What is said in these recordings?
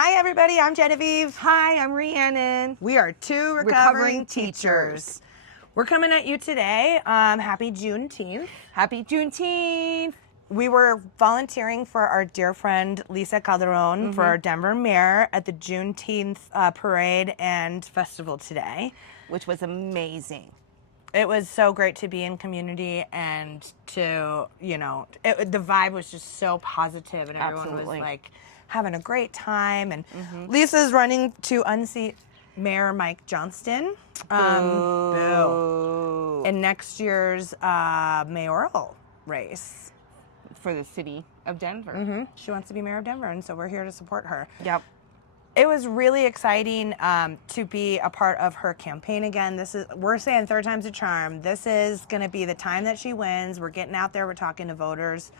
Hi, everybody. I'm Genevieve. Hi, I'm Rhiannon. We are two recovering teachers. We're coming at you today. Happy Juneteenth. Happy Juneteenth. We were volunteering for our dear friend Lisa Calderon for our Denver mayor at the Juneteenth parade and festival today. Which was amazing. It was so great to be in community and to, the vibe was just so positive and everyone was like having a great time. And Lisa's running to unseat Mayor Mike Johnston in next year's mayoral race. For the city of Denver. She wants to be mayor of Denver, and so we're here to support her. Yep. It was really exciting to be a part of her campaign again. We're saying third time's a charm. This is going to be the time that she wins. We're getting out there. We're talking to voters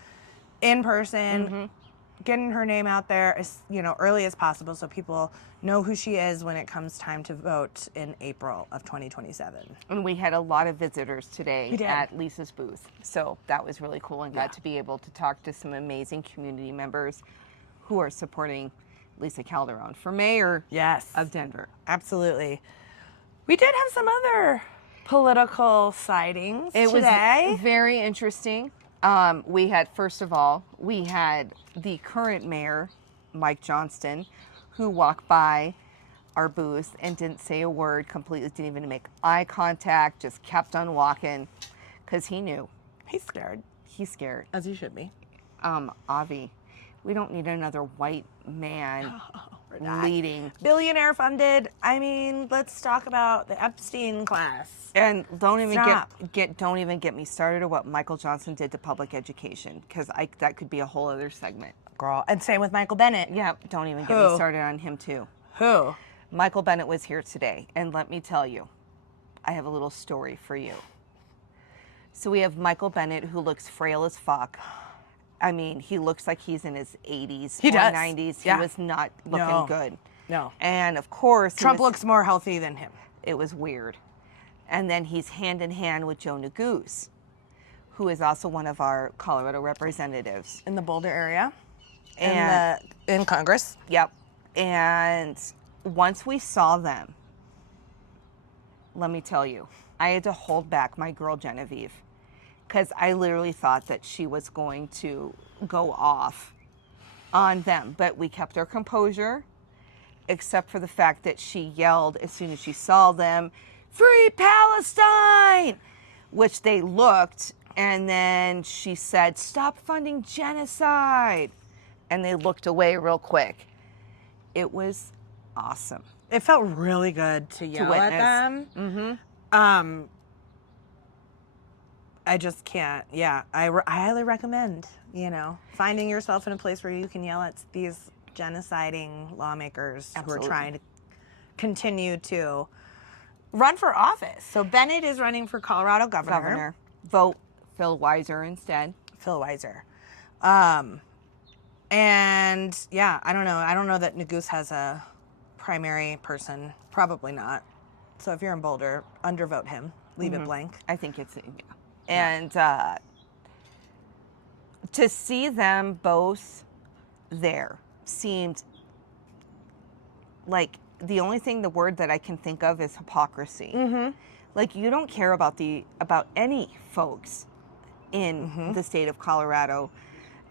in person, getting her name out there as early as possible so people know who she is when it comes time to vote in April of 2027. And we had a lot of visitors today at Lisa's booth. So that was really cool and got to be able to talk to some amazing community members who are supporting Lisa Calderon for mayor of Denver. Absolutely. We did have some other political sightings today. It was very interesting. First of all, we had the current mayor, Mike Johnston, who walked by our booth and didn't say a word, completely didn't even make eye contact, just kept on walking because he knew. He's scared. He's scared. As he should be. Avi, we don't need another white man leading. Billionaire funded. I mean, let's talk about the Epstein class. And don't even get me started on what Michael Johnson did to public education, because that could be a whole other segment. Girl. And same with Michael Bennett. Yeah, don't even get me started on him too. Who? Michael Bennett was here today, and let me tell you, I have a little story for you. So we have Michael Bennett, who looks frail as fuck. I mean, he looks like he's in his 80s or 90s. He was not looking good. No. And of course, Trump looks more healthy than him. It was weird. And then he's hand in hand with Joe Neguse, who is also one of our Colorado representatives. In the Boulder area. And in Congress. Yep. And once we saw them, let me tell you, I had to hold back my girl Genevieve, because I literally thought that she was going to go off on them. But we kept our composure, except for the fact that she yelled as soon as she saw them, "Free Palestine!" Which they looked, and then she said, "Stop funding genocide." And they looked away real quick. It was awesome. It felt really good to yell at them. I just can't. Yeah, I highly recommend, finding yourself in a place where you can yell at these genociding lawmakers who are trying to continue to run for office. So Bennett is running for Colorado governor. Vote Phil Weiser instead. Phil Weiser. And yeah, I don't know. I don't know that Neguse has a primary person. Probably not. So if you're in Boulder, undervote him. Leave it blank. I think it's, And to see them both there seemed like the only thing, the word that I can think of is hypocrisy. Like, you don't care about any folks in the state of Colorado.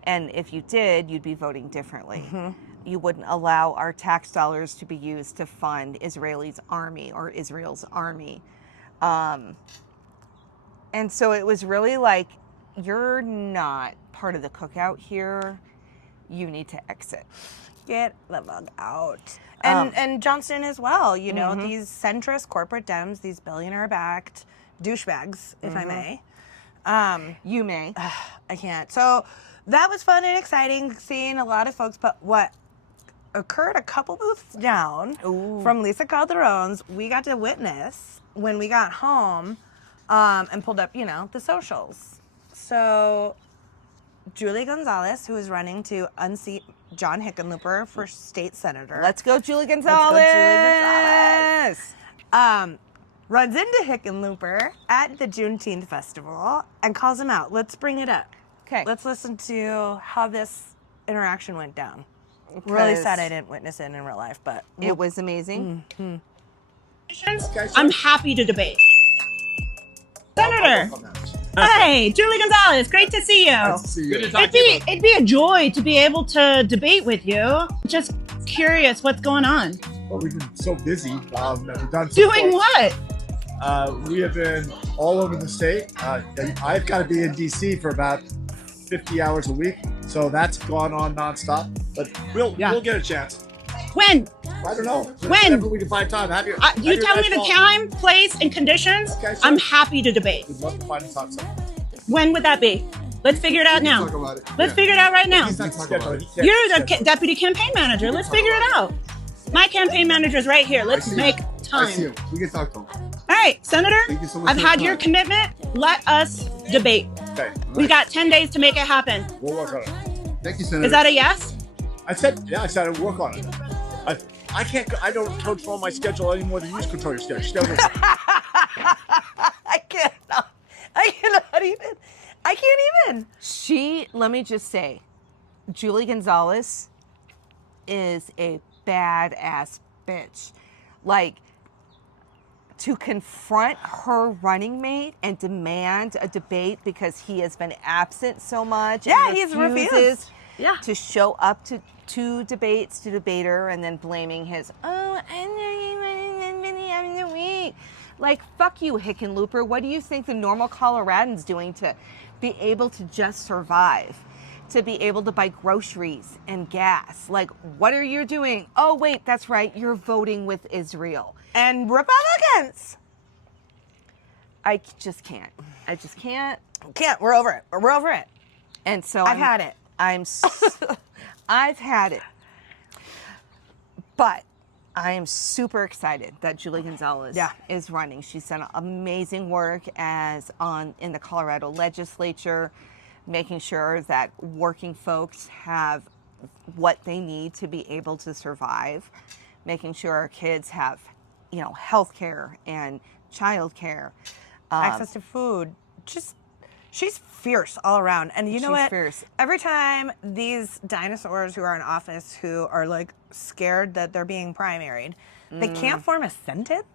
And if you did, you'd be voting differently. You wouldn't allow our tax dollars to be used to fund Israel's army. And so it was really like, you're not part of the cookout here. You need to exit. Get the fuck out. And Johnston as well. These centrist corporate Dems, these billionaire-backed douchebags, if I may. You may. I can't. So that was fun and exciting, seeing a lot of folks. But what occurred a couple booths down from Lisa Calderon's, we got to witness when we got home and pulled up, the socials. So Julie Gonzalez, who is running to unseat John Hickenlooper for state senator. Let's go, Julie Gonzalez! Runs into Hickenlooper at the Juneteenth Festival and calls him out. Let's bring it up. Okay. Let's listen to how this interaction went down. Really sad I didn't witness it in real life, but It was amazing. I'm happy to debate. Senator. Hey, Julie Gonzalez, great to see you. Nice to see you. It'd be a joy to be able to debate with you. Just curious what's going on. Well, we've been so busy. We've done Doing what? We have been all over the state. I've got to be in DC for about 50 hours a week, so that's gone on nonstop. But we'll get a chance. When? I don't know. When? Whenever we can find time. You tell me the time, place, and conditions. Okay, sure. I'm happy to debate. We'd love to find a talk something. When would that be? Let's figure it out now. Talk about it. Let's figure it out right now. He's not talking about it. You're the deputy campaign manager. Let's figure it out. My campaign manager's right here. Let's make I see time. him. We can talk to him. All right, Senator, Thank you so much I've for your had your time. commitment. Let us debate. Okay. We got 10 days to make it happen. We'll work on it. Thank you, Senator. Is that a yes? I said I'd work on it. I can't. I don't control my schedule any more than you control your schedule. I cannot. I cannot even. I can't even. Let me just say, Julie Gonzalez is a badass bitch. Like, to confront her running mate and demand a debate because he has been absent so much. Yeah, and he's refuses refused. Yeah. to show up to two debates to debate her and then blaming his, I'm having the week. Like, fuck you, Hickenlooper. What do you think the normal Coloradans doing to be able to just survive? To be able to buy groceries and gas? Like, what are you doing? Oh, wait, that's right. You're voting with Israel. And Republicans. I just can't. I just can't. Can't. We're over it. We're over it. And so I've had it. I've had it. But I am super excited that Julie Gonzalez is running. She's done amazing work in the Colorado legislature, making sure that working folks have what they need to be able to survive, making sure our kids have, health care and child care. Access to food. She's fierce all around. And you know what? Fierce. Every time these dinosaurs who are in office who are like scared that they're being primaried, they can't form a sentence.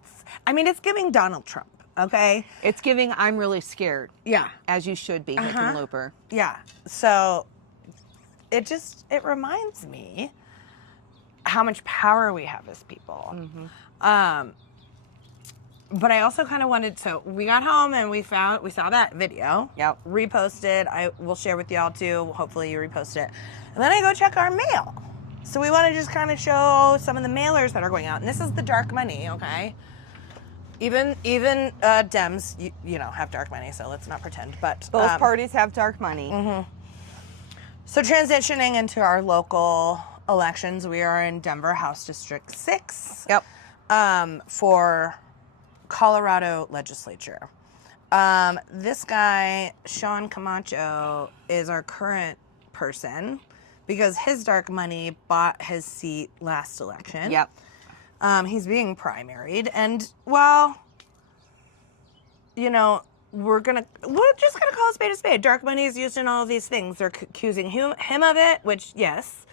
I mean, it's giving Donald Trump, okay? It's giving I'm really scared. Yeah. As you should be, Hickenlooper. Yeah. So it reminds me how much power we have as people. But I also kind of wanted, so we got home and we saw that video. Yep. Reposted. I will share with y'all too. Hopefully you repost it. And then I go check our mail. So we want to just kind of show some of the mailers that are going out. And this is the dark money, okay? Even Dems, have dark money, so let's not pretend. But Both parties have dark money. So transitioning into our local elections, we are in Denver House District 6. Yep. For Colorado legislature. This guy, Sean Camacho, is our current person because his dark money bought his seat last election. Yep. He's being primaried, and well, we're just gonna call a spade a spade. Dark money is used in all of these things. They're accusing him of it, which yes,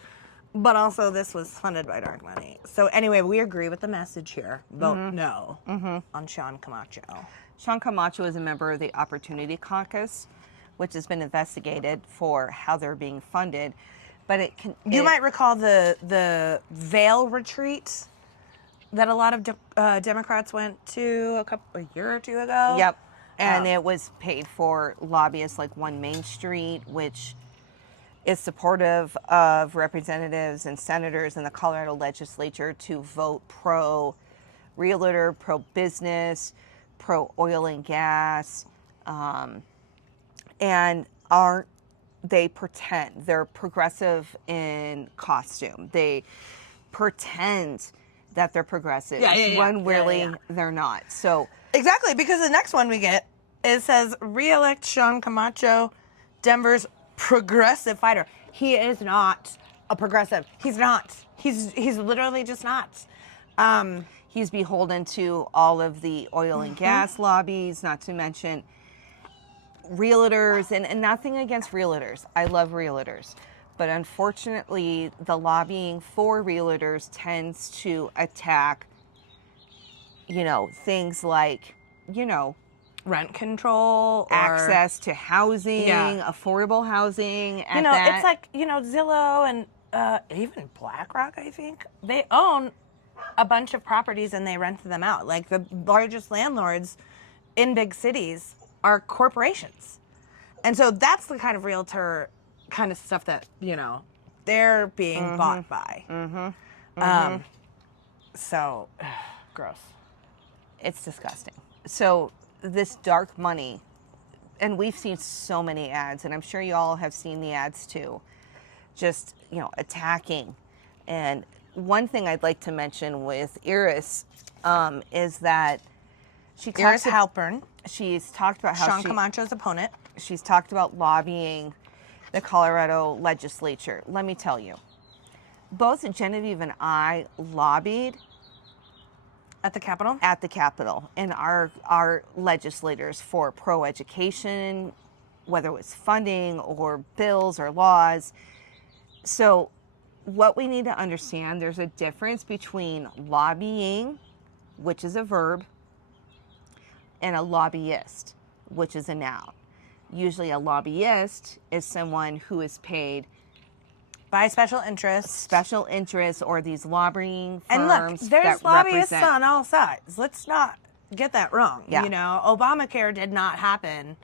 but also this was funded by dark money. So anyway, we agree with the message here. Vote no on Sean Camacho. Sean Camacho is a member of the Opportunity Caucus, which has been investigated for how they're being funded. But you might recall the Vail retreat that a lot of Democrats went to a year or two ago. Yep. And it was paid for lobbyists like One Main Street, which is supportive of representatives and senators in the Colorado legislature to vote pro-realtor, pro-business, pro-oil and gas, and they pretend they're progressive in costume. They pretend that they're progressive when really they're not. So exactly, because the next one we get, it says re-elect Sean Camacho, Denver's progressive fighter. He is not a progressive. He's not. He's literally just not. He's beholden to all of the oil and gas lobbies, not to mention realtors, and nothing against realtors. I love realtors. but unfortunately, the lobbying for realtors tends to attack, things like, Rent control, or access to housing, Yeah. affordable housing. it's like, Zillow and even BlackRock, I think, they own a bunch of properties and they rent them out. Like the largest landlords in big cities are corporations. And so that's the kind of realtor kind of stuff that, they're being bought by. So, gross. It's disgusting. So this dark money, and we've seen so many ads, and I'm sure you all have seen the ads too, just, attacking. And one thing I'd like to mention with Iris is that Iris Halpern, she's talked about how Sean Camacho's opponent. She's talked about lobbying the Colorado legislature. Let me tell you, both Genevieve and I lobbied At the Capitol? at the Capitol, and our legislators for pro-education, whether it was funding or bills or laws. So what we need to understand, there's a difference between lobbying, which is a verb, and a lobbyist, which is a noun. Usually a lobbyist is someone who is paid By special interests. or these lobbying And firms look, there's that lobbyists represent. on all sides. Let's not get that wrong. Yeah. Obamacare did not happen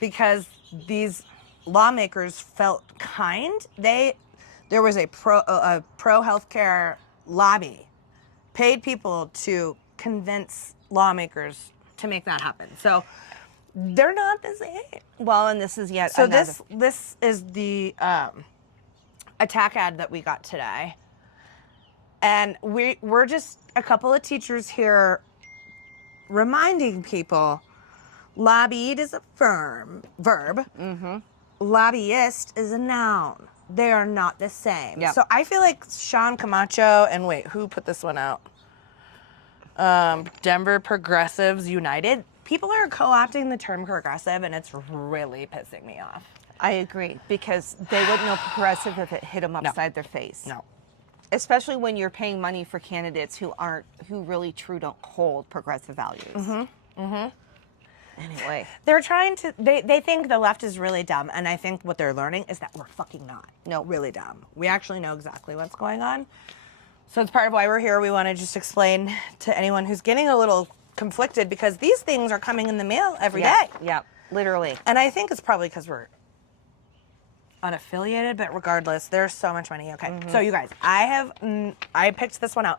because these lawmakers felt kind. There was a pro healthcare lobby, paid people to convince lawmakers to make that happen. So they're not the same. Well, and this is yet So another. this is the attack ad that we got today, and we're just a couple of teachers here reminding people, lobbied is a verb. Mm-hmm. Lobbyist is a noun. They are not the same. Yep. So I feel like Sean Camacho and wait, who put this one out? Denver Progressives United. People are co-opting the term progressive, and it's really pissing me off. I agree, because they wouldn't know progressive if it hit them upside their face. No. Especially when you're paying money for candidates who really don't hold progressive values. Anyway, They're trying to, they think the left is really dumb, and I think what they're learning is that we're fucking not. No, really dumb. We actually know exactly what's going on. So it's part of why we're here. We want to just explain to anyone who's getting a little conflicted, because these things are coming in the mail every day. Yeah, literally. And I think it's probably because we're unaffiliated, but regardless, there's so much money. Okay, so you guys, I picked this one out,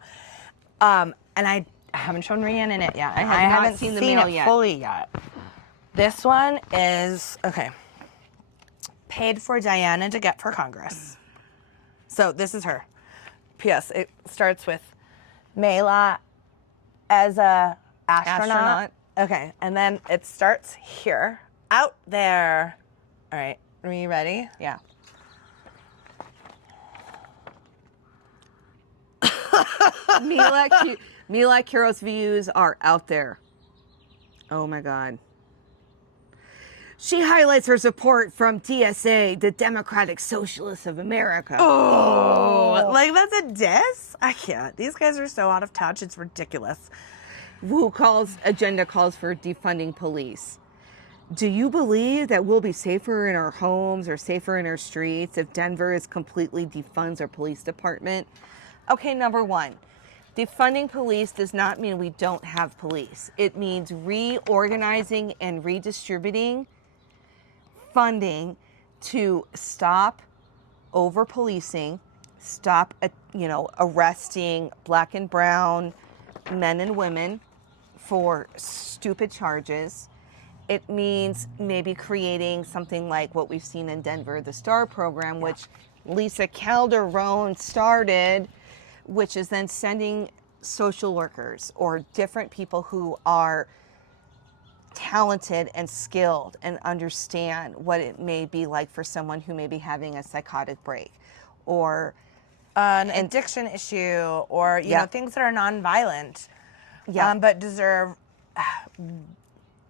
and I haven't shown Rhiannon it yet. I haven't seen the mail it yet. fully yet. This one is paid for Diana to get for Congress. So this is her. P.S. It starts with Mela as a astronaut. Okay, and then it starts here, out there. All right, are you ready? Yeah. Mila Kiro's views are out there. Oh my God. She highlights her support from DSA, the Democratic Socialists of America. Oh, like that's a diss? I can't. These guys are so out of touch. It's ridiculous. Agenda calls for defunding police. Do you believe that we'll be safer in our homes or safer in our streets if Denver is completely defunds our police department? Okay, number one, defunding police does not mean we don't have police. It means reorganizing and redistributing funding to stop over-policing, stop, arresting Black and brown men and women for stupid charges. It means maybe creating something like what we've seen in Denver, the STAR program, which Lisa Calderon started, which is then sending social workers or different people who are talented and skilled and understand what it may be like for someone who may be having a psychotic break or an addiction issue, or things that are nonviolent, but deserve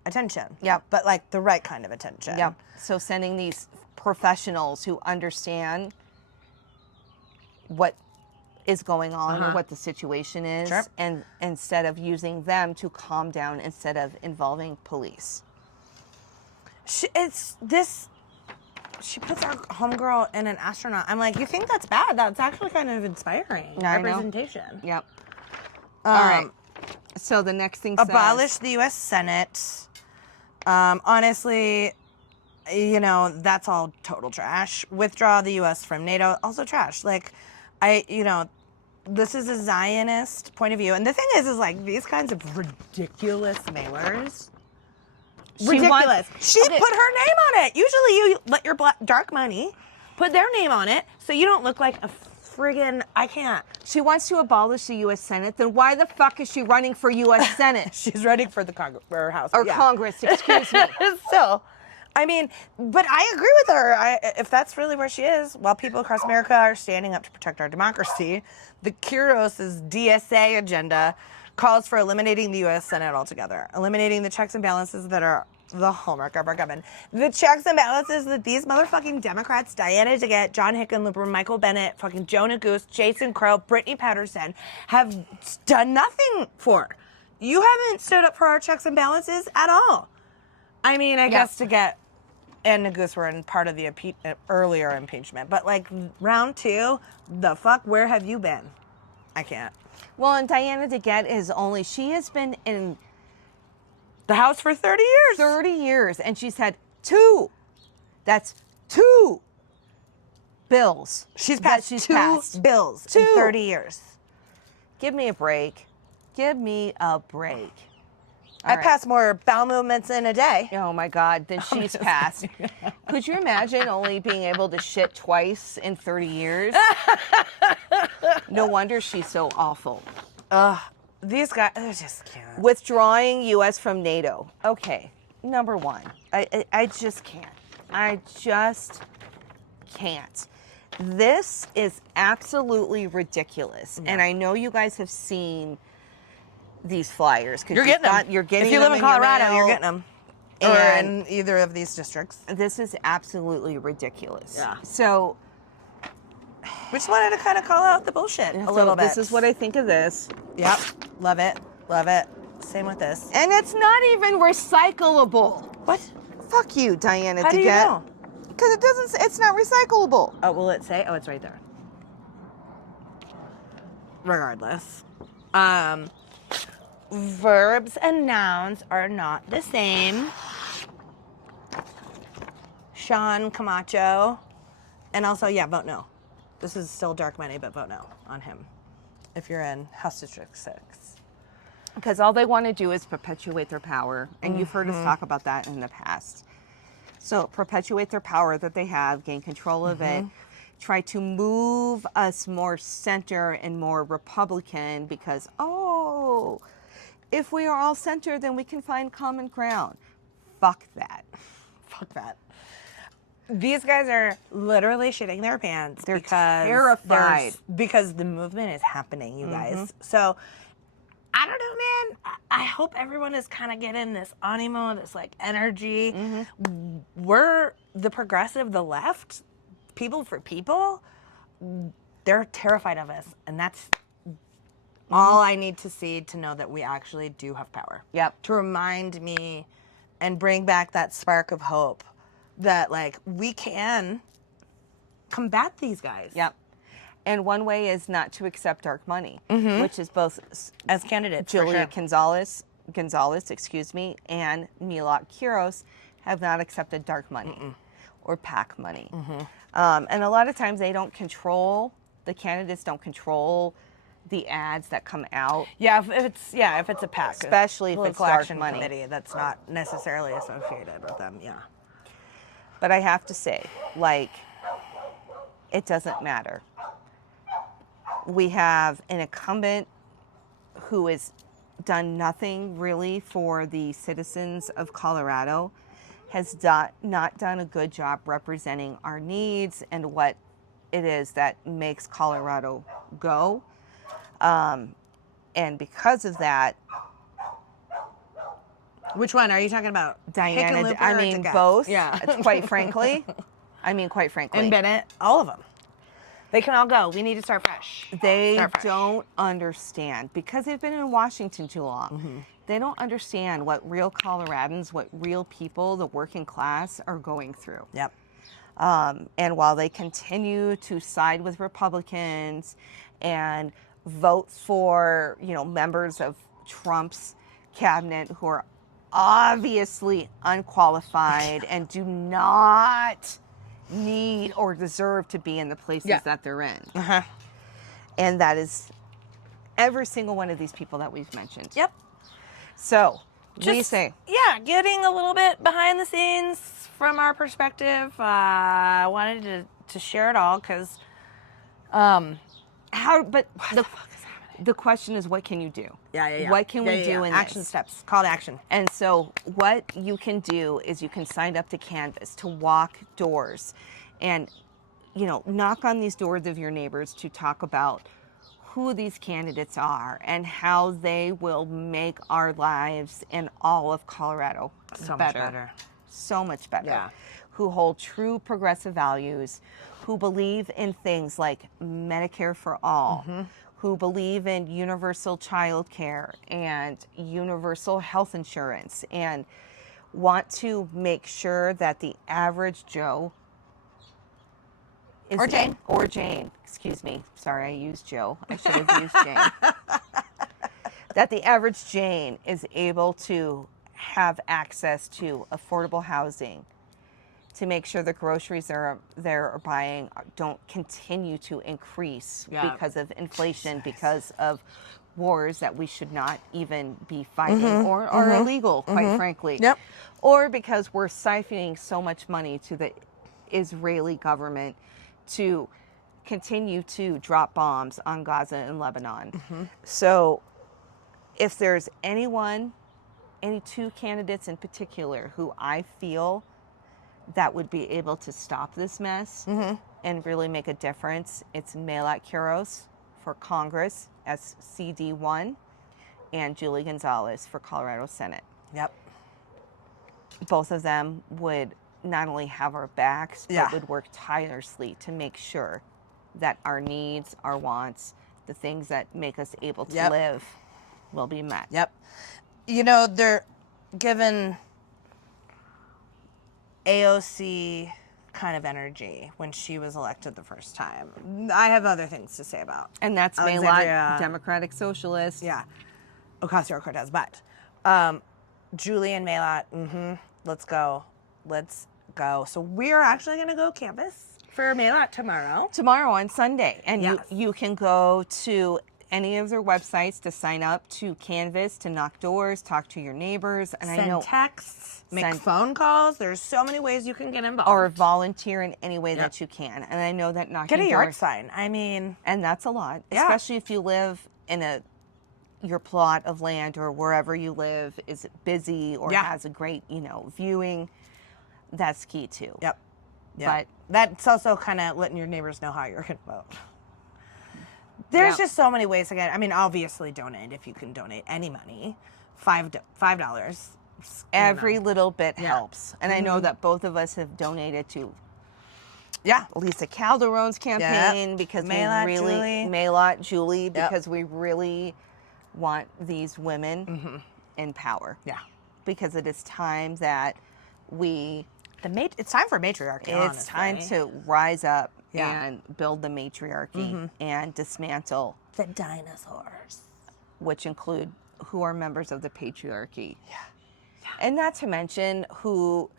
attention. Yeah, but like the right kind of attention. Yeah. So sending these professionals who understand what is going on or what the situation is, Sure. and instead of using them to calm down instead of involving police. She puts our homegirl in an astronaut. I'm like, you think that's bad? That's actually kind of inspiring. I know. Representation. Yep. All right. So the next thing says, Abolish the U.S. Senate. Honestly, you know, that's all total trash. Withdraw the U.S. from NATO, also trash. Like, this is a Zionist point of view. And the thing is like, these kinds of ridiculous mailers. Ridiculous. She put her name on it. Usually you let your dark money put their name on it so you don't look like a friggin', I can't. she wants to abolish the U.S. Senate, then why the fuck is she running for U.S. Senate? She's running for the House. Or Congress, excuse me. Still, I mean, but I agree with her. If that's really where she is, while people across America are standing up to protect our democracy, the Kiros's DSA agenda calls for eliminating the U.S. Senate altogether, eliminating the checks and balances that are the hallmark of our government. The checks and balances that these motherfucking Democrats, Diana DeGette, John Hickenlooper, Michael Bennet, fucking Jonah Goose, Jason Crow, Brittany Patterson, have done nothing for. You haven't stood up for our checks and balances at all. I mean, I guess DeGette and Goose were in part of the earlier impeachment, but like round 2, the fuck, where have you been? I can't. Well, and Diana DeGette she has been in The House for 30 years. 30 years, and she's had 2. That's 2 bills. She's passed two bills in 30 years. Give me a break. Give me a break. I pass more bowel movements in a day. Oh my God, then she's passed. Could you imagine only being able to shit twice in 30 years? No wonder she's so awful. These guys, they just can't. Withdrawing U.S. from NATO. Okay, number 1. I just can't. I just can't. This is absolutely ridiculous. Yeah. And I know you guys have seen these flyers. You're getting them. You're getting if you them live in Colorado, you're getting them. Or And in either of these districts. This is absolutely ridiculous. Yeah. So we just wanted to kind of call out the bullshit a little bit. This is what I think of this. Yep. Love it. Love it. Same with this. And it's not even recyclable. What? Fuck you, Diana DeGette. How do you know? Because it's not recyclable. Oh, will it say? Oh, it's right there. Regardless. Verbs and nouns are not the same. Sean Camacho. And also, vote no. This is still dark money, but vote no on him if you're in House District 6. Because all they want to do is perpetuate their power. And you've heard us talk about that in the past. So perpetuate their power that they have, gain control of it, try to move us more center and more Republican because, if we are all center, then we can find common ground. Fuck that. Fuck that. These guys are literally shitting their pants. They're because terrified. Because the movement is happening, you guys. So, I don't know, man. I hope everyone is kind of getting this animo, this like energy. We're the progressive, the left, people for people. They're terrified of us, and that's all I need to see to know that we actually do have power. Yep. To remind me and bring back that spark of hope that like we can combat these guys. Yep. And one way is not to accept dark money, which is both as candidates. Julia Gonzalez, and Milot Quiros have not accepted dark money or PAC money. And a lot of times they don't control, the candidates don't control the ads that come out. If it's a PAC, especially if it's dark action money. Committee that's not necessarily associated with them. Yeah. But I have to say, like, it doesn't matter. We have an incumbent who has done nothing really for the citizens of Colorado, has not done a good job representing our needs and what it is that makes Colorado go. And because of that, which one are you talking about? Diana, I mean both. Yeah. Quite frankly. And Bennett, all of them. They can all go. We need to start fresh. They Start fresh. don't understand because they've been in Washington too long. They don't understand what real Coloradans, what real people, the working class are going through. Yep. And while they continue to side with Republicans and vote for, members of Trump's cabinet who are obviously unqualified and do not need or deserve to be in the places that they're in. And that is every single one of these people that we've mentioned. Yep. So, what do you Just, say? Yeah, getting a little bit behind the scenes from our perspective. I wanted to share it all because The question is, what can you do? Yeah. What can we do in action this? steps? Call to action. And so what you can do is you can sign up to Canvas to walk doors and, knock on these doors of your neighbors to talk about who these candidates are and how they will make our lives in all of Colorado So much better. So much better. Yeah. Who hold true progressive values, who believe in things like Medicare for all, who believe in universal child care and universal health insurance, and want to make sure that the average Joe is Or Jane. Jane, excuse me. Sorry, I used Joe. I should have used Jane. That the average Jane is able to have access to affordable housing, to make sure the groceries they're buying don't continue to increase because of inflation, because of wars that we should not even be fighting or are illegal, quite frankly. Yep. Or because we're siphoning so much money to the Israeli government to continue to drop bombs on Gaza and Lebanon. So if there's any two candidates in particular who I feel that would be able to stop this mess and really make a difference, it's Melat Kuros for Congress as CD1 and Julie Gonzalez for Colorado Senate. Yep. Both of them would not only have our backs, but would work tirelessly to make sure that our needs, our wants, the things that make us able to live will be met. Yep. They're given AOC kind of energy when she was elected the first time. I have other things to say about. And that's Alexandria. Melat, Democratic Socialist. Yeah. Ocasio-Cortez. But Julie and Melat, let's go. So we're actually going to go canvas for Melat tomorrow. Tomorrow on Sunday. And Yes. you can go to any of their websites to sign up to Canvas, to knock doors, talk to your neighbors. And Send I know texts, make Send- phone calls. There's so many ways you can get involved. or volunteer in any way that you can. And I know that knocking get a yard doors, sign. I mean, and that's a lot, Yeah. especially if you live in your plot of land or wherever you live is busy or has a great, viewing. That's key too. Yep. But that's also kind of letting your neighbors know how you're going to vote. There's just so many ways to get. I mean, obviously, donate if you can donate any money. $5. every little bit helps. And I know that both of us have donated to Lisa Calderon's campaign because Melat, we really Julie. Melat, Julie, because we really want these women in power. Yeah. Because it is time that it's time for matriarchy. it's time to rise up Yeah. and build the matriarchy and dismantle the dinosaurs, which include who are members of the patriarchy. Yeah. And not to mention who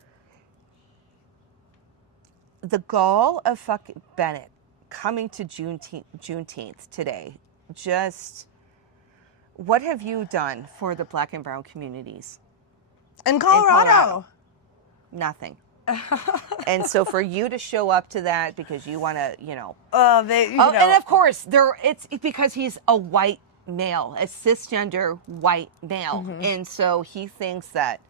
the gall of fucking Bennett coming to Juneteenth today. Just what have you done for the Black and brown communities? in Colorado. Nothing. And so for you to show up to that because you want to, And of course it's because he's a white male, a cisgender white male, and so he thinks that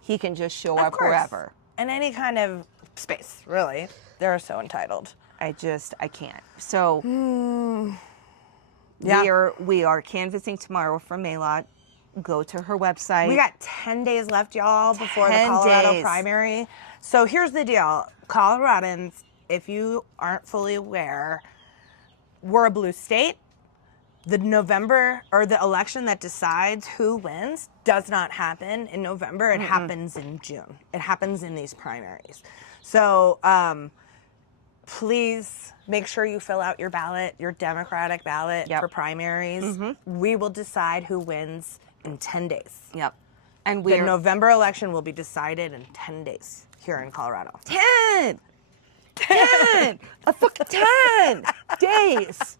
he can just show up wherever in any kind of space. Really, they're so entitled. I can't. So Yeah. we are canvassing tomorrow for Melat. Go to her website. We got 10 days left, y'all, before the 10 Colorado days. primary. So here's the deal. Coloradans, if you aren't fully aware, we're a blue state. The November or the election that decides who wins does not happen in November. It happens in June. It happens in these primaries. So please make sure you fill out your ballot, your Democratic ballot for primaries. We will decide who wins in 10 days. Yep. And the November election will be decided in 10 days here in Colorado. 10! A fucking 10 days!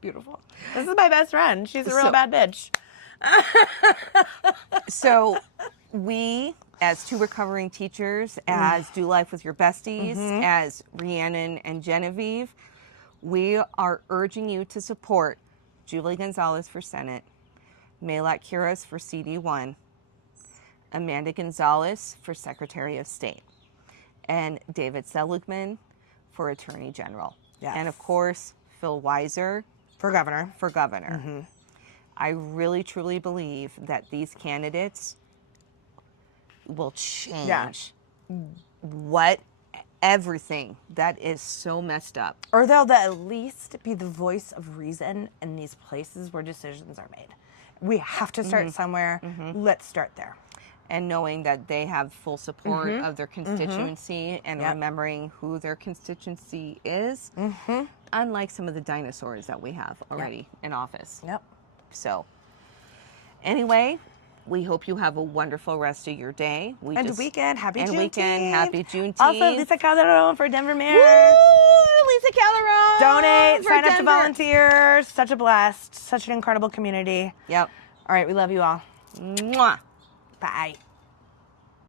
Beautiful. This is my best friend. She's a real bad bitch. So we, as two recovering teachers, as Do Life with Your Besties, as Rhiannon and Genevieve, we are urging you to support Julie Gonzalez for Senate, Maylat Curas for CD1, Amanda Gonzalez for Secretary of State, and David Seligman for Attorney General. Yes. And of course, Phil Weiser For governor. for governor. I really, truly believe that these candidates will change everything that is so messed up. Or they'll at least be the voice of reason in these places where decisions are made. We have to start somewhere. Let's start there. And knowing that they have full support of their constituency and remembering who their constituency is, unlike some of the dinosaurs that we have already in office. Yep. So, anyway, we hope you have a wonderful rest of your day. Weekend. Happy Juneteenth. Happy Juneteenth. Also, Lisa Calderon for Denver Mayor. Woo! Lisa Calderon. Donate, for sign up to Denver. volunteer. Such a blast. Such an incredible community. Yep. All right, we love you all. Mwah. Bye.